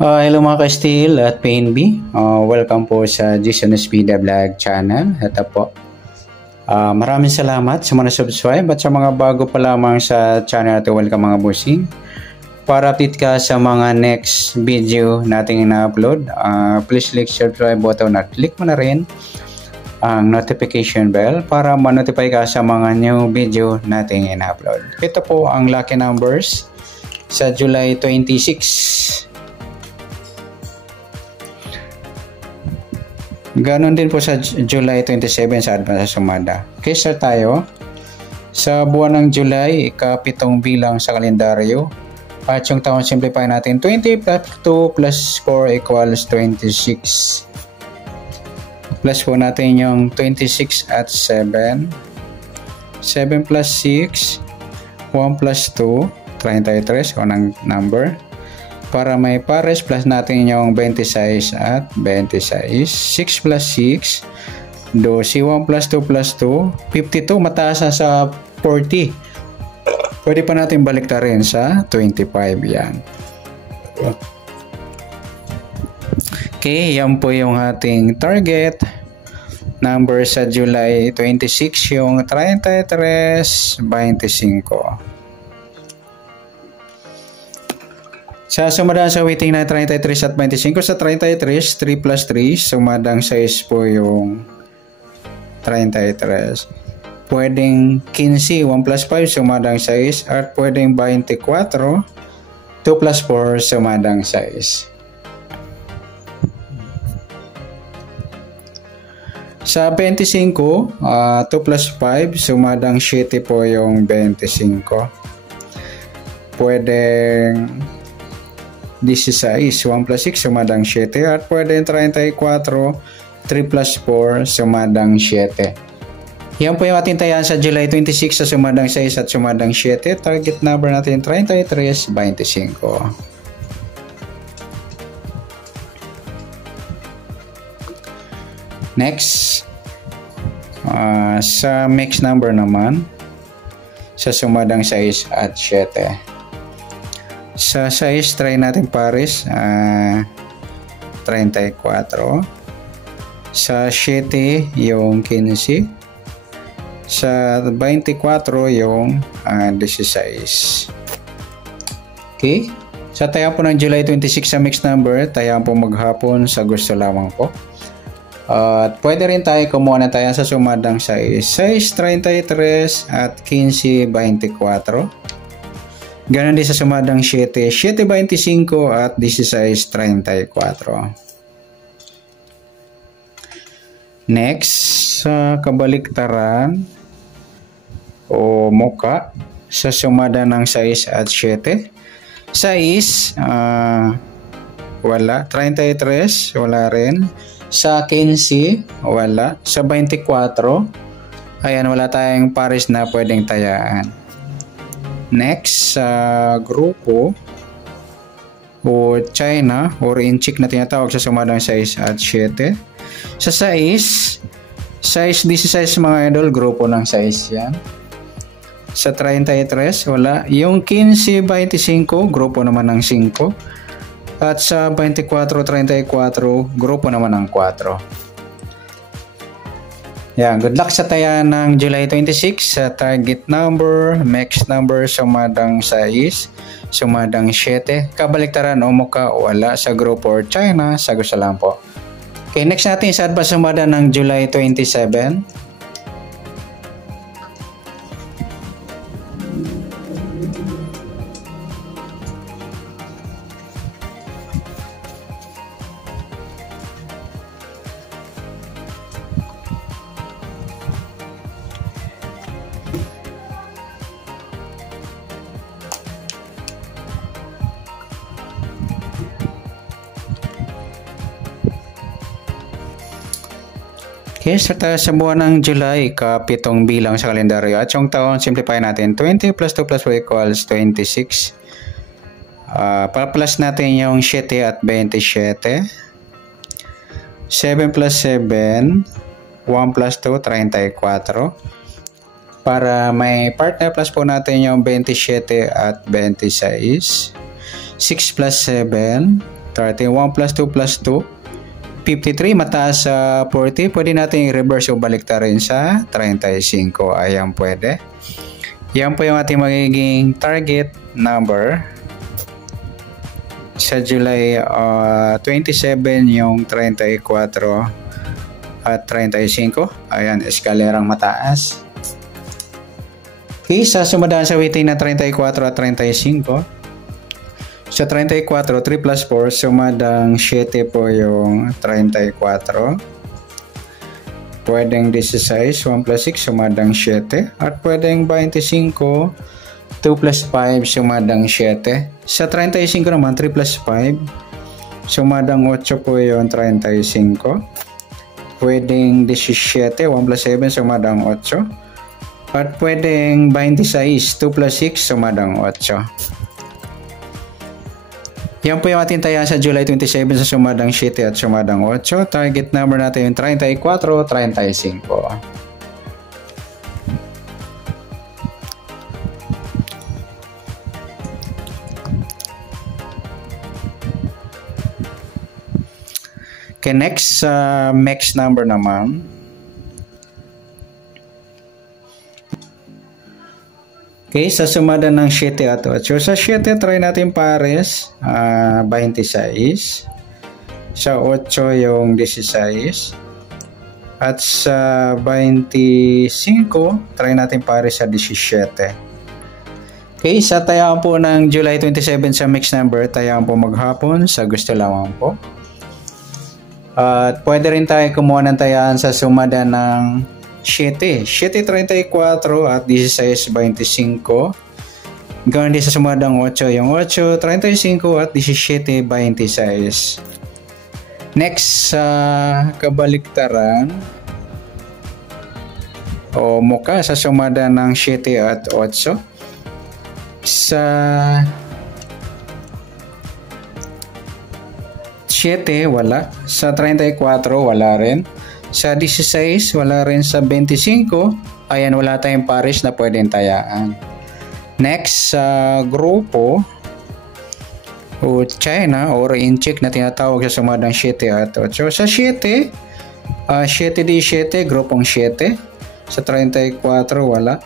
Hello mga ka-Steel at PNB. Welcome po sa Jason Espida Vlog channel. Ito po. Maraming salamat sa mga subscribe at sa mga bago pa lamang sa channel ito. Welcome mga bossing. Para update ka sa mga next video nating ina-upload, please click subscribe button at click mo na rin ang notification bell para ma-notify ka sa mga new video nating ina-upload. Ito po ang lucky numbers sa July 26. Ganon din po sa July 27 sa Advance Sumada. Okay, start tayo. Sa buwan ng July, ika-7 bilang sa kalendaryo. At yung taon, simplify natin. 20 plus 2 plus 4 equals 26. Plus po natin yung 26 at 7. 7 plus 6. 1 plus 2. 33. Unang number. Para may pares, plus natin yung 26 at 26. 6 plus 6, 12. 1 plus 2 plus 2, 52. Mataas na sa 40. Pwede pa natin baliktarin sa 25. Yan. Okay, yan po yung ating target. Number sa July 26, yung 33, 25. Sa sumadang sa waiting na 33 at 25, sa 33, 3 plus 3, sumadang 6 po yung 33. Pwedeng 15, 1 plus 5, sumadang 6, at pwedeng 24, 2 plus 4, sumadang 6. Sa 25, 2 plus 5, sumadang 7 po yung 25. Pwedeng 16, 1 plus 6, sumadang 7. At pwede 34, 3 plus 4, sumadang 7. Yan po yung ating tayan sa July 26 sa sumadang 6 at sumadang 7. Target number natin 33, 25. Next, sa mixed number naman, sa sumadang 6 at 7. Sa 6, try natin pares, 34. Sa 7, yung 15. Sa 24, yung 16. Okay? Sa tayan po ng July 26 sa mixed number, tayan po maghapon sa gusto lamang po. At pwede rin tayo kumuha na tayo sa sumadang 6. 6, 33 at 15, 24. Ganon din sa sumadang 7, 7, 25 at 16, 34. Next, sa kabaliktaran o muka sa sumada ng 6 at 7. 6, wala. 33, wala rin. Sa 15, wala. Sa 24, ayan, wala tayong pares na pwedeng tayaan. Next, sa grupo o China or inchik na tinatawag sa sumadang 6 at 7. Sa 6, 16 mga idol, grupo ng 6 yan. Sa 33, wala. Yung 15, 25, grupo naman ng 5. At sa 24, 34, grupo naman ng 4. Yan, good luck sa taya ng July 26 sa target number, max number, sumadang 6, sumadang 7, kabaliktaran o muka, wala. Sa grupo or China, sa gusto lang po. Okay, next natin sa advance sumada ng July 27. Okay, sa buwan ng July, ika-7 bilang sa kalendaryo. At yung taon, simplify natin. 20 plus 2 plus 4 equals 26. Pa-plus natin yung 7 at 27. 7 plus 7. 1 plus 2, 34. Para may partner plus po natin yung 27 at 26. 6 plus 7. 31 plus 2 plus 2. 53 mataas sa 40. Pwede natin i-reverse o baliktarin sa 35. Ayan, pwede. Yan po yung ating magiging target number. Sa July 27 yung 34 at 35. Ayan, eskalerang mataas. Okay, sa sumadaan sa waiting na 34 at 35. Sa 34, 3 plus 4, sumadang 7 po yung 34. Pwedeng 16, 1 plus 6, sumadang 7. At pwedeng 25, 2 plus 5, sumadang 7. Sa 35 naman, 3 plus 5, sumadang 8 po yung 35. Pwedeng 17, 1 plus 7, sumadang 8. At pwedeng 26, 2 plus 6, sumadang 8. Yan po yung ating taya sa July 27 sa sumadang 7 at sumadang 8. Target number natin yung 34, 35. Okay, next max number naman. Okay, sa sumada ng 7 at 8. Sa 7, try natin pares, 26. Sa 8, yung 16. At sa 25, try natin pares sa 17. Okay, sa tayaan po ng July 27 sa mixed number, tayaan po maghapon sa gusto lamang po. At pwede rin tayo kumuha ng tayaan sa sumada ng 7, 7.34 at 16.25. Ganoon din sa sumadang 8, yung 8.35 at 17.26. Next, sa kabaliktaran o muka sa sumada ng 7 at 8. Sa 7, wala. Sa 34, wala rin. Sa 16, wala rin. Sa 25, ayan, wala tayong pares na pwedeng tayaan. Next, sa grupo o China or incheck na tinatawag sa sumadang 7 at 8. Sa 7, 7 grupong 7. Sa 34, wala.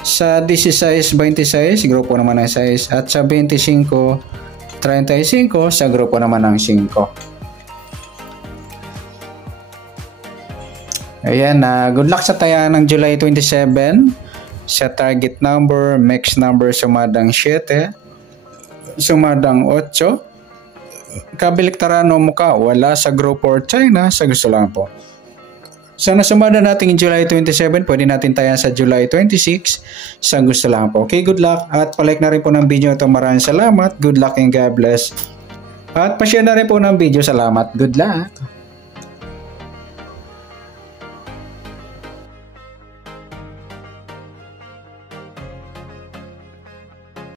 Sa 16-26, grupo naman ng 6. At sa 25-35, sa grupo naman ng 5. Ayan, good luck sa tayaan ng July 27. Sa target number, max number, sumadang 7, sumadang 8. Kabaliktaran o muka, wala. Sa group or China, sa gusto lang po. So, nasumada natin yung July 27, pwede natin tayaan sa July 26, sa gusto lang po. Okay, good luck. At palike na rin po ng video ito. Maraming salamat. Good luck and God bless. At pa-share na rin po ng video. Salamat. Good luck.